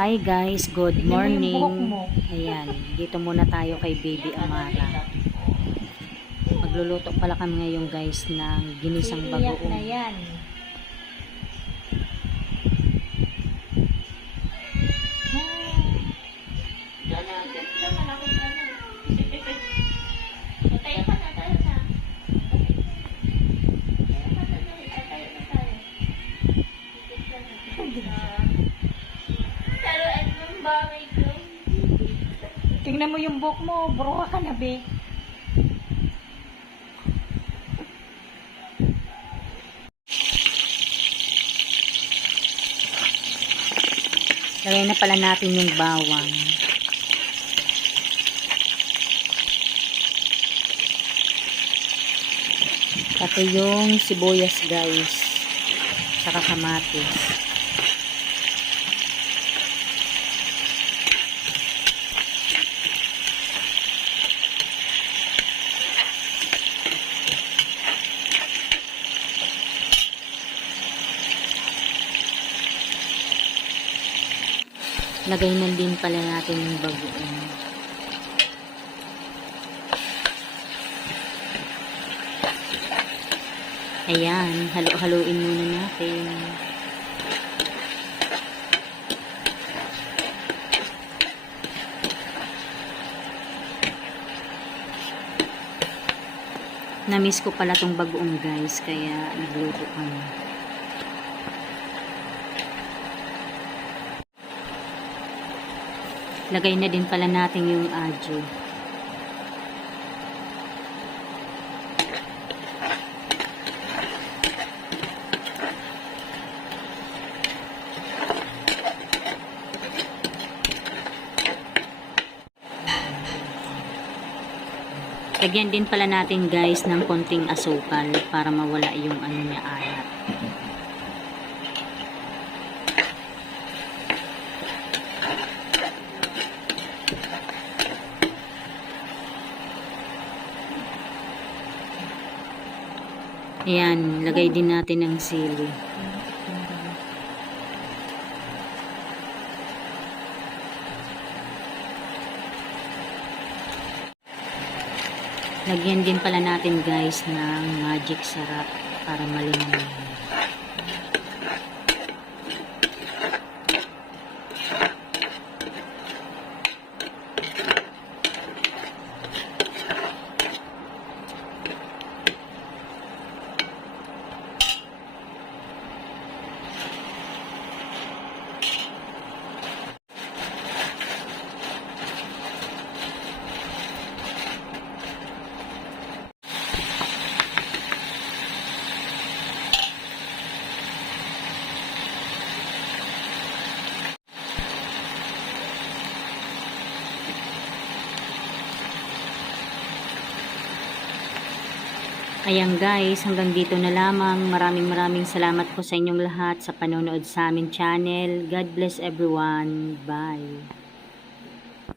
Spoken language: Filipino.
Hi guys, good Tignan mo yung buhok morning. mo. Ayan, dito muna tayo kay Baby Amara. Magluluto pala kami ngayon guys ng ginisang Iiyak na bagoong. yan. Tingnan mo yung buhok mo, bro ka na be. Lagay na pala natin yung bawang. Pati yung sibuyas guys. Saka kamatis. Lagay na din pala natin yung bagoong. Ayan, halo-haloin muna natin. Namiss ko pala tong bagoong guys, kaya nagluto kami. Lagay na din pala natin yung ajo. Lagyan din pala natin guys ng konting asukal para mawala yung ano niya alat. Ayan, lagay din natin ng sili. Lagyan din pala natin guys ng magic sarap para malinamnam. Ayan guys, hanggang dito na lamang. Maraming salamat po sa inyong lahat sa panonood sa aming channel. God bless everyone. Bye.